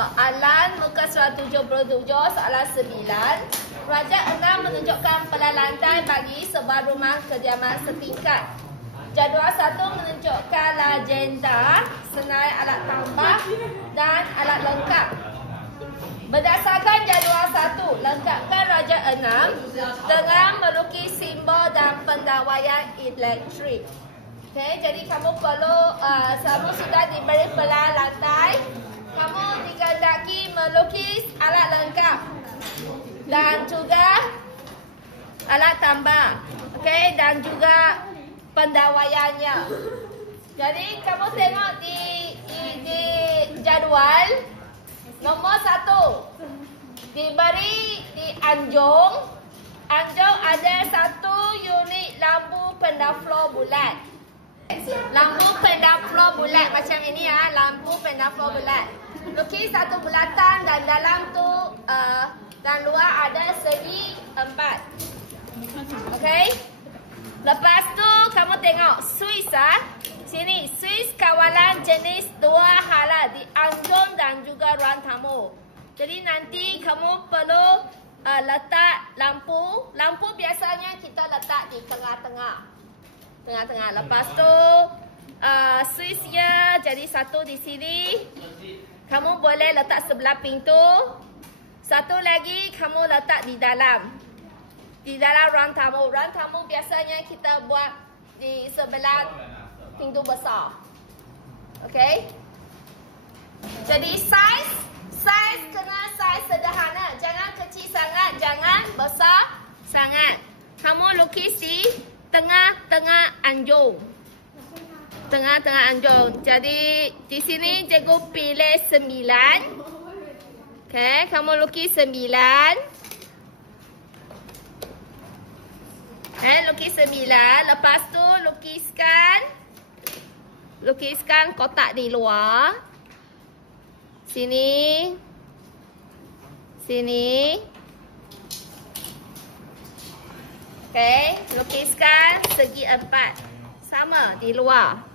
Soalan muka surat 77, soalan 9. Raja 6 menunjukkan pelan lantai bagi sebuah rumah kediaman setingkat. Jadual 1 menunjukkan legenda, senarai alat tambah dan alat lengkap. Berdasarkan jadual 1, lengkapkan Raja 6 dengan melukis simbol dan pendawaian elektrik. Okay, jadi kamu perlu, kamu sudah diberi pelan lantai, kamu dikehendaki melukis alat lengkap dan juga alat tambah, okay, dan juga pendawaiannya. Jadi kamu tengok di jadual nombor 1 diberi di Anjung. Anjung ada 1 unit lampu pendaflor bulat. Lampu pendaflor bulat macam ini ya, lampu pendaflor bulat. Lukis 1 bulatan dan dalam tu dan luar ada segi 4. Okey. Lepas tu kamu tengok Swiss sini Swiss kawalan jenis 2 halal di Anjung dan juga ruang tamu. Jadi nanti kamu perlu letak lampu. Lampu biasanya kita letak di tengah-tengah. Lepas tu Swissnya jadi 1 di sini. Kamu boleh letak sebelah pintu. 1 lagi kamu letak di dalam ruang tamu. Ruang tamu biasanya kita buat di sebelah pintu besar. Okey. Jadi size kena size sederhana. Jangan kecil sangat, jangan besar sangat. Kamu lukis di tengah-tengah Anjung. Tengah-tengah Anjung. Jadi di sini cikgu pilih 9. Okey, kamu lukis 9. Lukis 9. Lepas tu lukiskan kotak di luar. Sini. Okey, lukiskan segi 4. Sama di luar.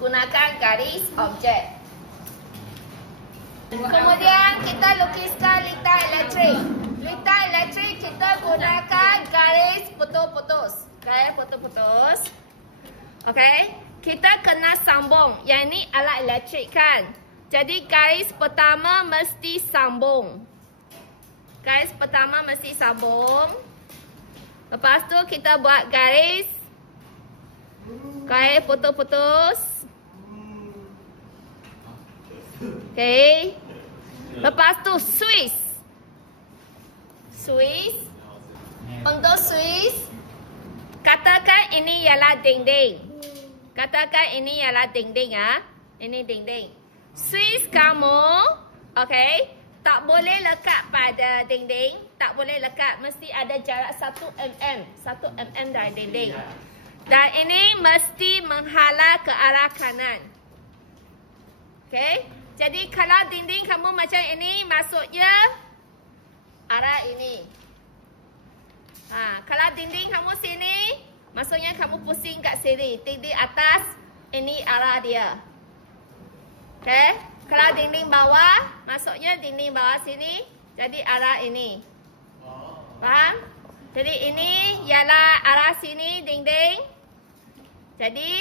Gunakan garis objek. Kemudian kita lukiskan litar elektrik. Litar elektrik kita gunakan garis putus-putus. Garis putus-putus. Okey. Kita kena sambung. Yang ini alat elektrik kan. Jadi garis pertama mesti sambung. Garis pertama mesti sambung. Lepas tu kita buat garis putus-putus. Okey. Lepas tu Swiss. Untuk Swiss, katakan ini ialah dinding. Ini dinding. Swiss kamu, okey, tak boleh lekat pada dinding. Tak boleh lekat. Mesti ada jarak 1 mm. 1 mm dari dinding. Dan ini mesti menghala ke arah kanan. Okey. Jadi kalau dinding kamu macam ini, maksudnya arah ini. Kalau dinding kamu sini, maksudnya kamu pusing kat sini. Dinding atas, ini arah dia. Okey. Kalau dinding bawah, maksudnya dinding bawah sini, jadi arah ini. Faham? Jadi ini ialah arah sini dinding. Jadi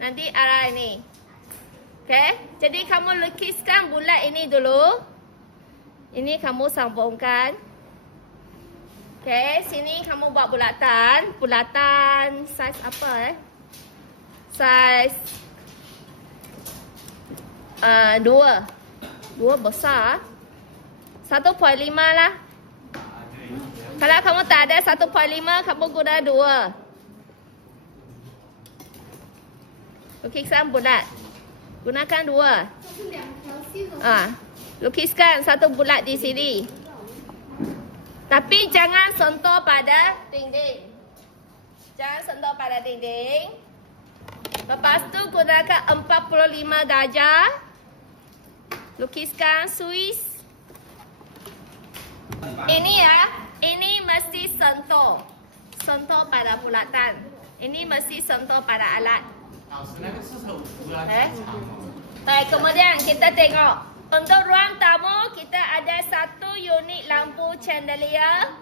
nanti arah ini. Okey. Jadi kamu lukiskan bulat ini dulu. Ini kamu sambungkan. Okey, sini kamu buat bulatan. Bulatan saiz apa Saiz 2. 2 besar. 1.5 lah. Kalau kamu tak ada 1.5, kamu guna 2. Lukiskan bulat. Gunakan 2. Lukiskan 1 bulat di sini. Tapi jangan sentuh pada dinding. Lepas tu gunakan 45 darjah. Lukiskan Swiss. Ini ya, ini mesti sentuh. sentuh pada bulatan. Ini mesti sentuh pada alat. 老师，那个是手不要哎太长哦。 Baik, kemudian kita tengok. Untuk ruang tamu, kita ada satu unit lampu chandelier.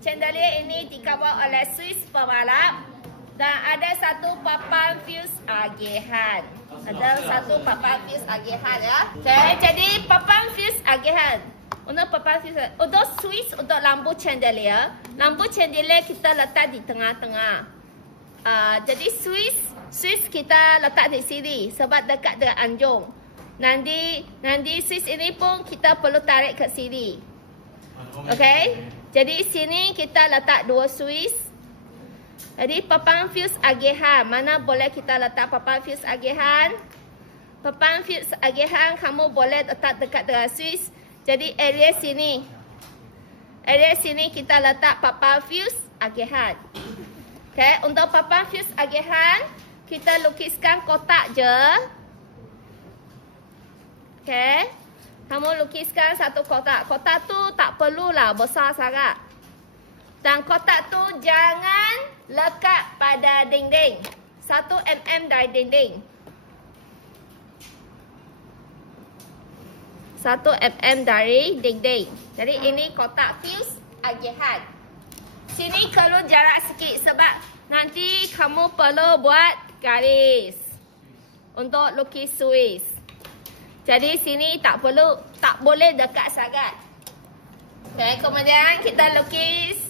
Chandelier ini dikawal oleh Swiss pemalap. Dan ada satu papan fuse agihan. Ada satu papan fuse agihan ya. Okay, jadi papan fuse agihan. Untuk papan fuse, untuk Swiss, untuk lampu chandelier kita letak di tengah-tengah. Jadi Swiss kita letak di sini sebab dekat dengan anjung. Nanti Swiss ini pun kita perlu tarik ke sini. Okay? Jadi sini kita letak 2 Swiss. Jadi papan fuse agihan, mana boleh kita letak papan fuse agihan? Papan fuse agihan kamu boleh letak dekat dengan Swiss. Jadi area sini kita letak papan fuse agihan. Okay, untuk papan fuse agihan kita lukiskan kotak je. Okay, kamu lukiskan satu kotak. Kotak tu tak perlulah besar sangat. Dan kotak tu jangan lekat pada dinding. 1 mm dari dinding. 1 mm dari dinding. Jadi ini kotak fuse agihan. Sini perlu jarak sikit sebab nanti kamu perlu buat garis untuk lukis Swiss. Jadi sini tak boleh dekat sangat. Okay, kemudian kita lukis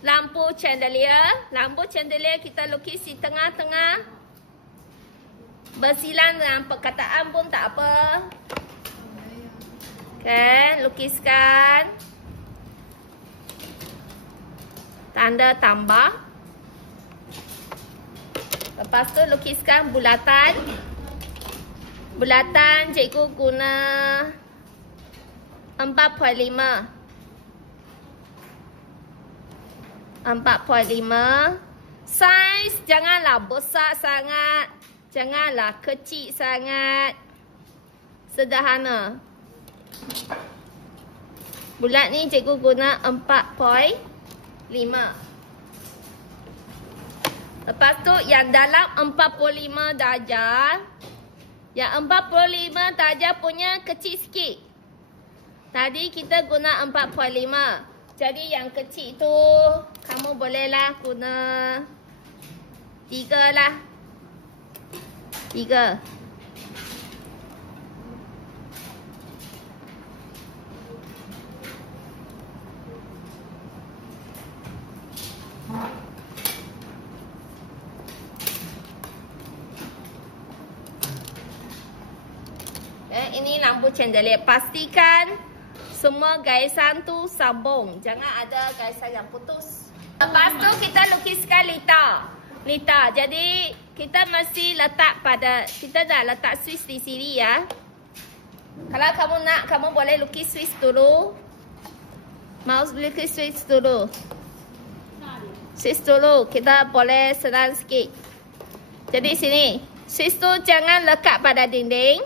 lampu chandelier. Lampu chandelier kita lukis di tengah-tengah. Bersilang dengan perkataan pun tak apa. Okay, lukiskan tanda tambah. Lepas tu lukiskan bulatan. Bulatan cikgu guna 4.5. 4.5. Saiz janganlah besar sangat. Janganlah kecil sangat. Sederhana. Bulat ni cikgu guna 4.5. Lepas tu yang dalam 45 darjah. Yang 45 darjah punya kecil sikit. Tadi kita guna 4.5. Jadi yang kecil tu kamu bolehlah guna 3 lah. 3. Ini lampu chandelier. Pastikan semua garisan tu sambung. Jangan ada garisan yang putus. Lepas tu kita lukiskan lita. Jadi kita mesti letak pada, kita dah letak Swiss di sini ya. Kalau kamu nak, kamu boleh lukis Swiss dulu. Mau lukis Swiss dulu. Swiss dulu. Kita boleh senang sikit. Jadi sini. Swiss tu jangan lekat pada dinding.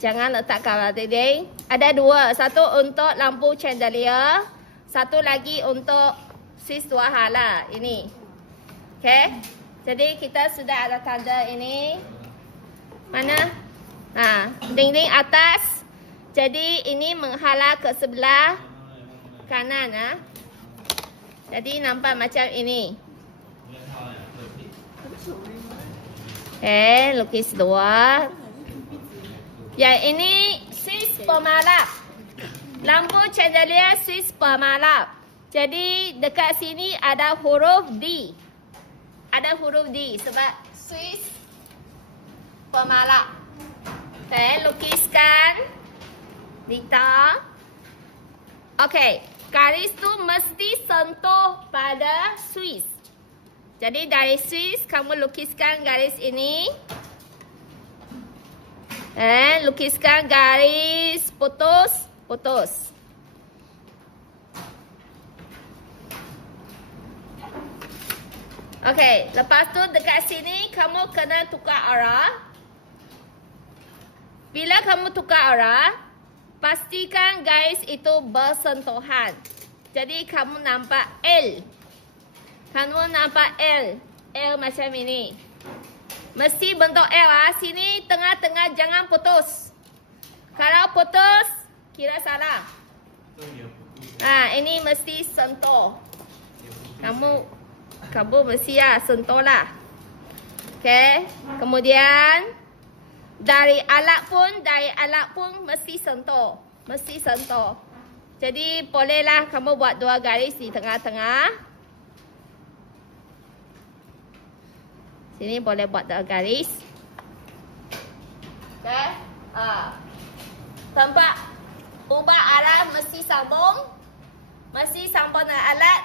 Jangan letak pada dinding. Ada 2. Satu untuk lampu chandelier. Satu lagi untuk Swiss 2 hala. Ini. Okay. Jadi kita sudah ada tanda ini. Mana? Dinding atas. Jadi ini menghala ke sebelah kanan. Jadi nampak macam ini. Okay. Lukis 2. Yang ini Swiss pemalap. Lampu chandelier Swiss pemalap. Jadi dekat sini ada huruf D. Ada huruf D sebab Swiss pemalap. Okay, lukiskan lita. Okay, garis tu mesti sentuh pada Swiss. Jadi dari Swiss kamu lukiskan garis ini. Lukiskan garis putus. Okey, lepas tu dekat sini kamu kena tukar arah. Bila kamu tukar arah, pastikan garis itu bersentuhan. Jadi kamu nampak L. Kamu nampak L. L macam ini. Mesti bentuk L ah. Sini tengah-tengah jangan putus. Kalau putus, kira salah. Ini mesti sentuh. Kamu mesti sentuh lah. Okay. Kemudian dari alat pun mesti sentuh. Mesti sentuh. Jadi bolehlah kamu buat 2 garis di tengah-tengah. Sini boleh buat 2 garis. Okay. Tempat ubah arah mesti sambung. Mesti sambung dengan alat.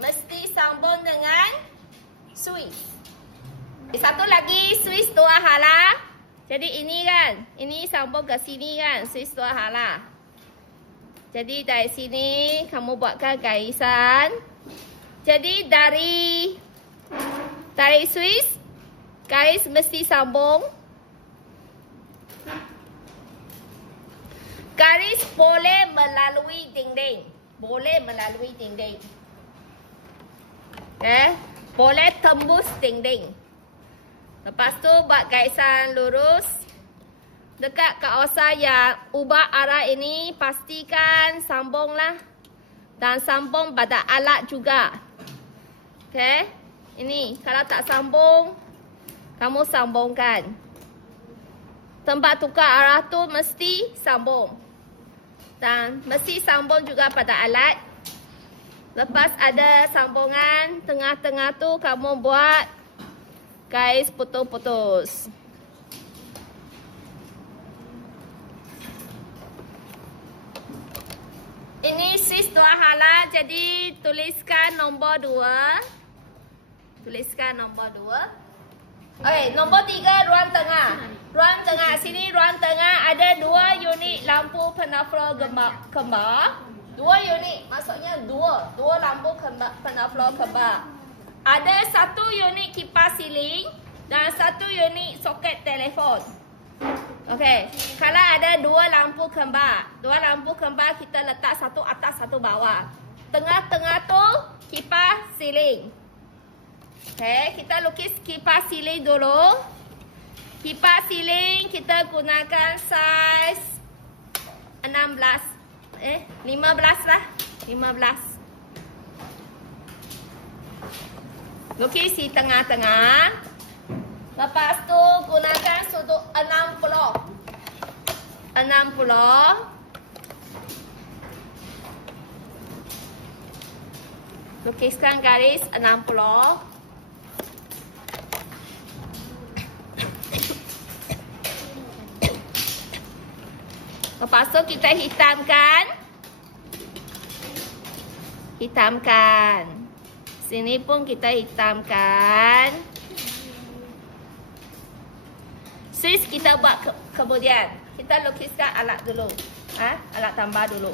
Mesti sambung dengan switch. Satu lagi switch 2 hala. Jadi ini kan. Ini sambung ke sini kan. Switch 2 hala. Jadi dari sini kamu buatkan garisan. Jadi dari switch, garis mesti sambung. Garis boleh melalui dinding. Boleh melalui dinding. Boleh tembus dinding. Lepas tu buat garisan lurus. Dekat kawasan yang ubah arah ini, pastikan sambunglah. Dan sambung pada alat juga. Okay. Ini, kalau tak sambung, kamu sambungkan. Tempat tukar arah tu mesti sambung. Dan mesti sambung juga pada alat. Lepas ada sambungan, tengah-tengah tu kamu buat garis putus-putus. Ini switch 2 hala, jadi tuliskan nombor 2. Tuliskan nombor 2. Okey, nombor 3 ruang tengah. Ruang tengah, sini ruang tengah ada 2 unit lampu penaflor kembar. 2 unit, maksudnya 2 lampu penaflor kembar. Ada 1 unit kipas siling dan 1 unit soket telefon. Okey, kalau ada 2 lampu kembar. 2 lampu kembar kita letak satu atas, satu bawah. Tengah-tengah tu kipas siling. Okey, kita lukis kipas siling dulu. Kipas siling kita gunakan saiz 15 lah. 15. Lukis di tengah-tengah. Lepas tu gunakan sudut 60. Lukiskan garis 60. Lepas tu kita hitamkan. Sini pun kita hitamkan. Switch kita buat kemudian. Kita lukiskan alat dulu. Alat tambah dulu.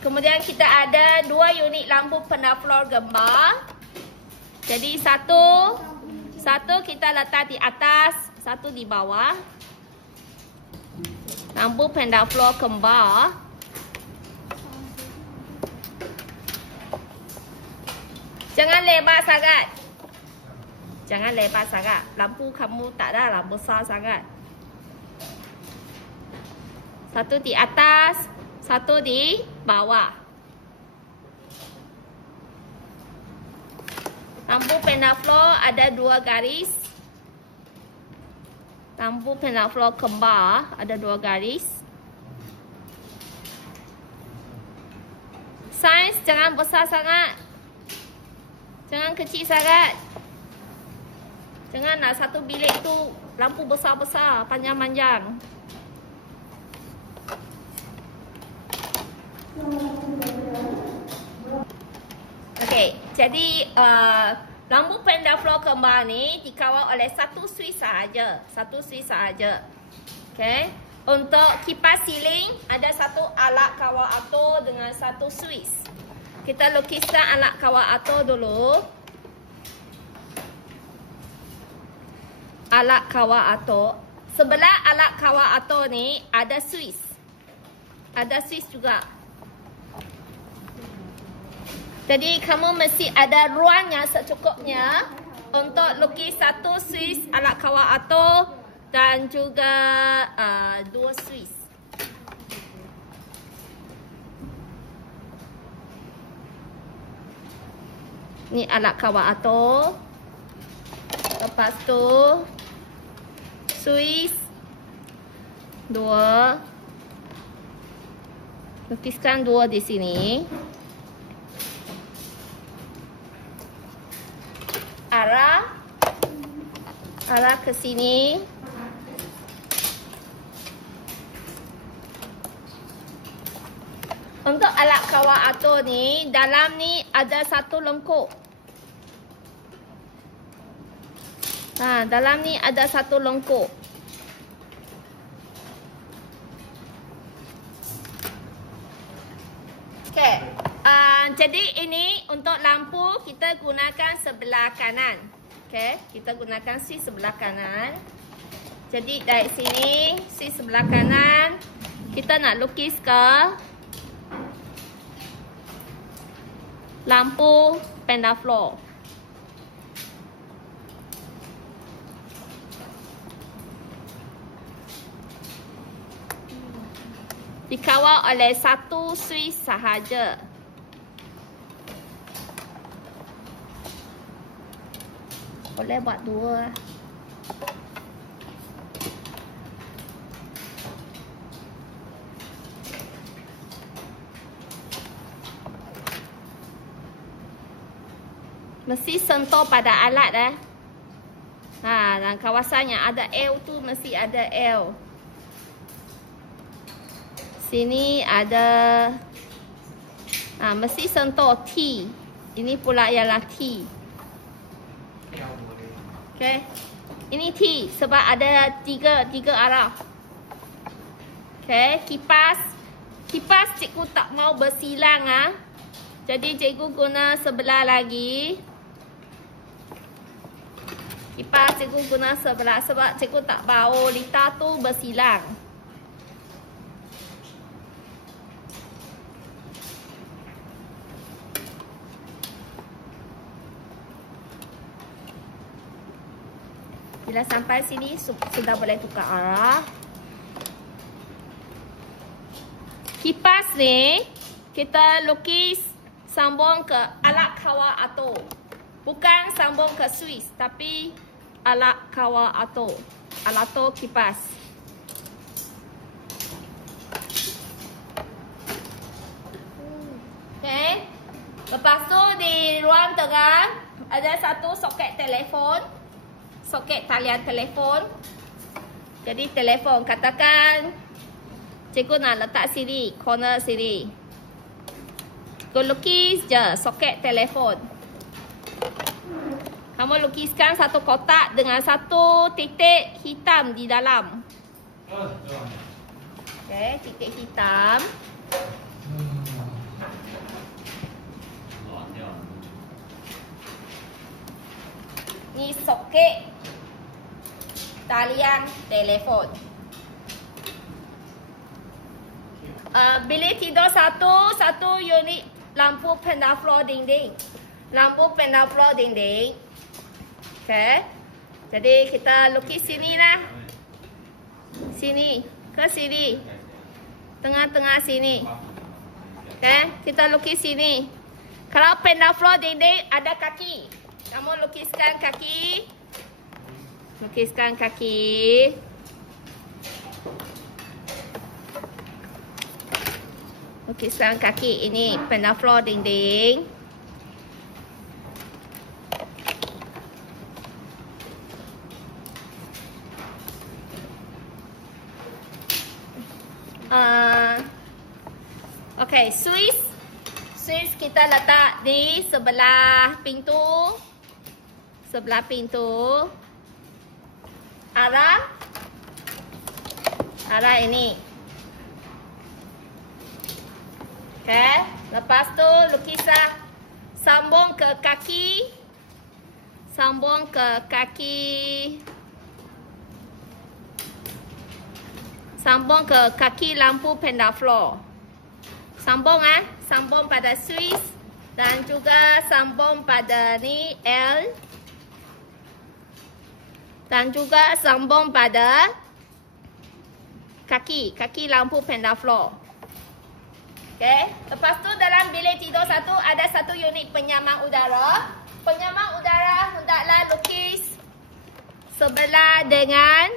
Kemudian kita ada 2 unit lampu penaflor gembar. Jadi satu kita letak di atas, satu di bawah. Lampu penaflor kembar. Jangan lebar sangat. Jangan lebar sangat. Lampu kamu tak ada lah besar sangat. Satu di atas, satu di bawah. Lampu penaflor ada 2 garis. Lampu penaflor kembar ada 2 garis. Saiz jangan besar sangat. Jangan kecil sangat. Jangan nak satu bilik tu lampu besar-besar, panjang-panjang. Okey, jadi lampu penaflor kembar ni dikawal oleh satu switch sahaja. Satu switch sahaja. Okey. Untuk kipas siling ada satu alat kawal auto dengan satu switch. Kita lukiskan alat kawal auto dulu. Alat kawal auto. Sebelah alat kawal auto ni ada switch. Ada switch juga. Jadi kamu mesti ada ruang yang secukupnya untuk lukis satu Swiss ala kawal ato dan juga dua Swiss. Ni alat kawal ato. Lepas tu Swiss dua. Lukiskan dua di sini. Arah ke sini. Untuk alat kawal ato ni, dalam ni ada satu lengkuk. Dalam ni ada satu lengkuk. Okey. Jadi ini untuk lampu kita gunakan sebelah kanan. Okey, kita gunakan si sebelah kanan. Jadi dari sini si sebelah kanan kita nak lukis ke lampu pendaflor. Dikawal oleh satu Swiss sahaja. Boleh buat dua. Mesti sentuh pada alat dan kawasan yang ada L tu mesti ada L. Sini ada mesti sentuh T. Ini pula ialah T. Okay. Ini T sebab ada tiga arah. Okay. Kipas cikgu tak mau bersilang Jadi cikgu guna sebelah lagi. Kipas cikgu guna sebelah sebab cikgu tak bau lita tu bersilang. Bila sampai sini sudah boleh tukar arah. Kipas ni kita lukis sambung ke alat kawal ato. Bukan sambung ke Swiss tapi alat kawal ato. Alato kipas. Okay. Lepas tu di ruang tengah ada satu soket telefon. Soket talian telefon. Jadi telefon katakan cikgu nak letak sini, corner sini. Cikgu lukis je soket telefon. Kamu lukiskan satu kotak dengan satu titik hitam di dalam. Okay, titik hitam. Ni soket talian telefon. Bilik tidur satu unit lampu pendaflor dinding. Lampu pendaflor dinding. Okay. Jadi kita lukis sini lah. Sini ke sini. Tengah-tengah sini. Okay. Kita lukis sini. Kalau pendaflor dinding ada kaki. Kamu lukiskan kaki. Lukiskan kaki. Lukiskan kaki. Ini pendaflor dinding. Okay, Swiss kita letak di sebelah pintu. Sebelah pintu. Arah ini. Okay. Lepas tu lukislah sambung ke kaki. Sambung ke kaki. Sambung ke kaki lampu pendaflor. Sambung Sambung pada Swiss Dan juga sambung pada ni L. Dan juga sambung pada kaki lampu pendaflor. Okey, lepas tu dalam bilik tidur satu ada satu unit penyamang udara. Penyamang udara hendaklah lukis sebelah dengan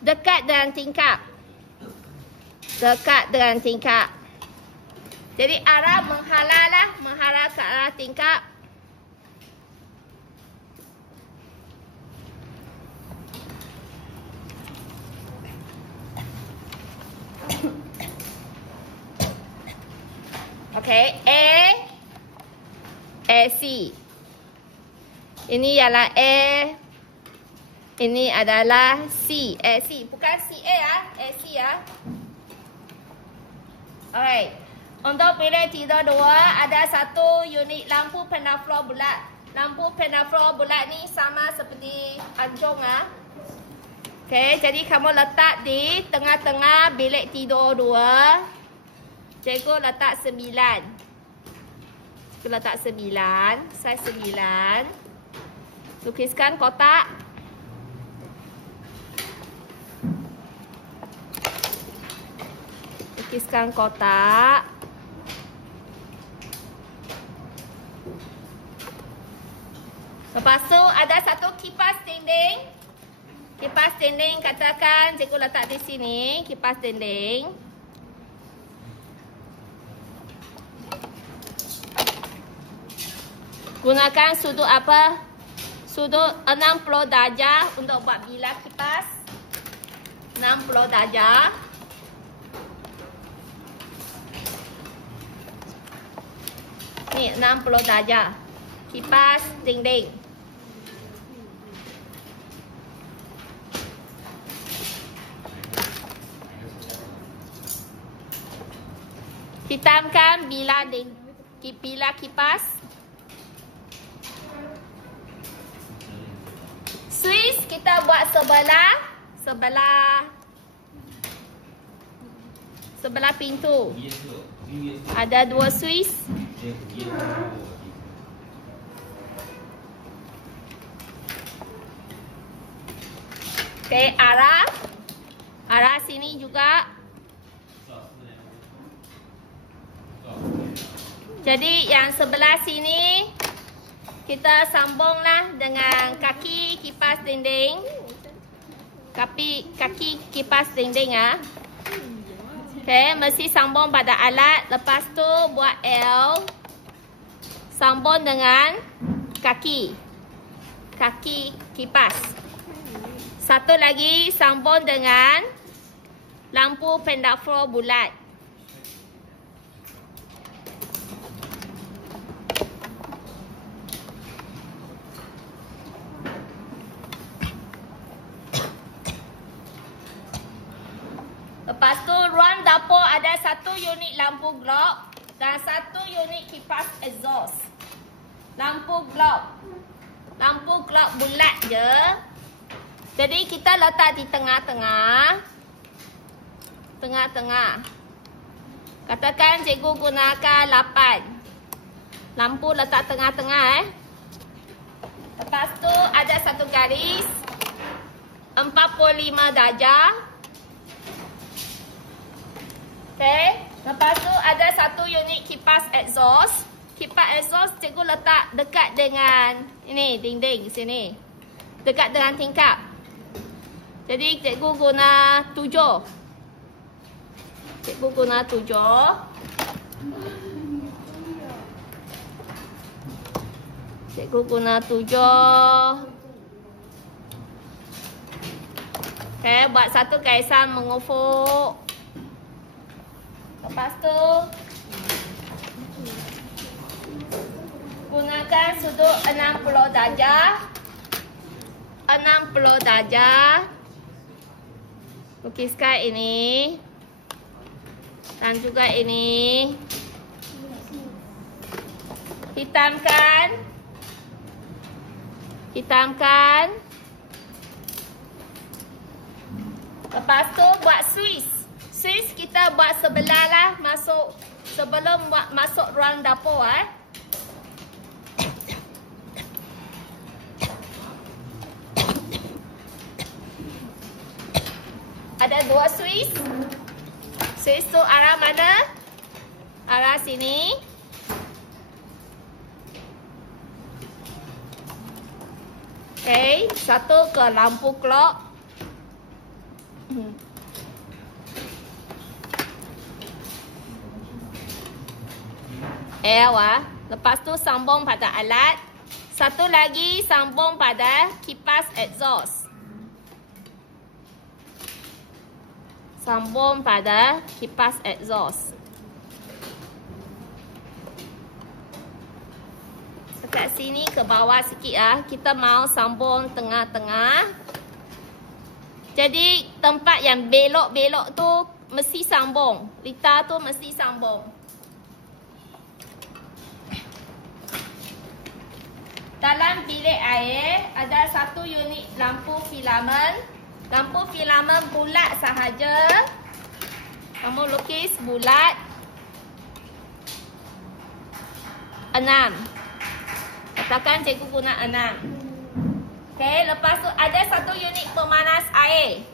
dekat dengan tingkap. Dekat dengan tingkap. Jadi arah menghala ke arah tingkap. Okey, AC. Ini ialah A. Ini adalah C. AC, bukan CA ah, AC ah. Alright. Untuk bilik tidur 2 ada satu unit lampu pendaflor bulat. Lampu pendaflor bulat ni sama seperti anjung ah. Okey, jadi kamu letak di tengah-tengah bilik tidur 2. Cikgu letak 9. Cikgu letak 9. Saiz 9. Lukiskan kotak. Lukiskan kotak. Lepas tu ada satu kipas dinding. Kipas dinding katakan cikgu letak di sini. Kipas dinding. Gunakan sudut apa? Sudut 60 darjah untuk buat bilah kipas. 60 darjah. Ni 60 darjah. Kipas dinding. Hitamkan bilah kipas. Swiss kita buat sebelah pintu. Ada 2 Swiss. Okey, arah sini juga. Jadi yang sebelah sini kita sambunglah dengan kaki kipas dinding. Kaki kipas dinding ah. Okey, mesti sambung pada alat. Lepas tu buat L. Sambung dengan kaki kipas. Satu lagi sambung dengan lampu pendaflor bulat. Lepas tu ruang dapur ada satu unit lampu glob dan satu unit kipas exhaust. Lampu glob bulat je. Jadi kita letak di tengah-tengah. Katakan cikgu gunakan 8. Lampu letak tengah-tengah Lepas tu ada satu garis 45 darjah. Okey, lepas tu ada satu unit kipas exhaust. Kipas exhaust cikgu letak dekat dengan ini dinding sini. Dekat dengan tingkap. Jadi cikgu guna 7. Cikgu guna 7. Cikgu guna 7. Okey, buat satu garisan mengufuk. Lepas tu gunakan sudut 60 darjah. 60 darjah. Lukiskan ini. Dan juga ini. Hitamkan. Lepas tu buat Swiss. Swiss kita buat sebelah lah masuk sebelum masuk ruang dapur Ada 2 Swiss. Swiss tu arah mana? Arah sini. Okay, satu ke lampu clock. Lepas tu sambung pada alat. Satu lagi sambung pada kipas exhaust. Sambung pada kipas exhaust. Dekat sini ke bawah sikit ah. Kita mau sambung tengah-tengah. Jadi tempat yang belok-belok tu mesti sambung. Litar tu mesti sambung. Dalam bilik air ada 1 unit lampu filamen. Lampu filamen bulat sahaja. Kamu lukis bulat. 6. Katakan cikgu guna 6. Okey, lepas tu ada 1 unit pemanas air.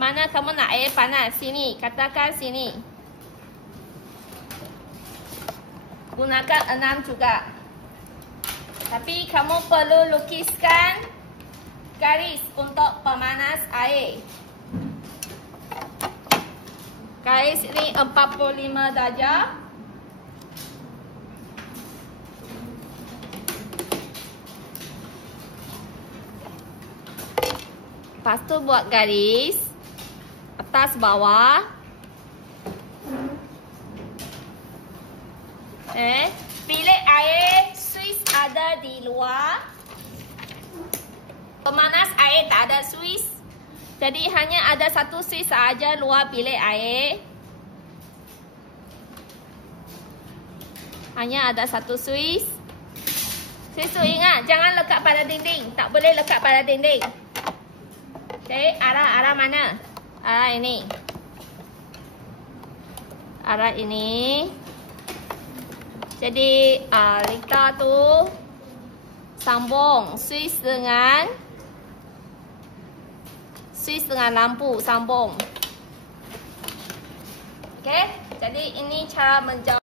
Mana kamu nak air panas? Sini. Katakan sini. Gunakan 6 juga. Tapi kamu perlu lukiskan garis untuk pemanas air. Garis ini 45 darjah. Lepas tu buat garis atas bawah. Bilik air Swiss ada di luar. Pemanas air tak ada Swiss. Jadi hanya ada 1 Swiss sahaja luar bilik air. Hanya ada 1 Swiss. Swiss tu ingat jangan lekat pada dinding. Tak boleh lekat pada dinding. Okey, arah mana? Arah ini. Arah ini. Jadi litar tu sambung Swiss dengan lampu sambung. Okey, jadi ini cara menjauh.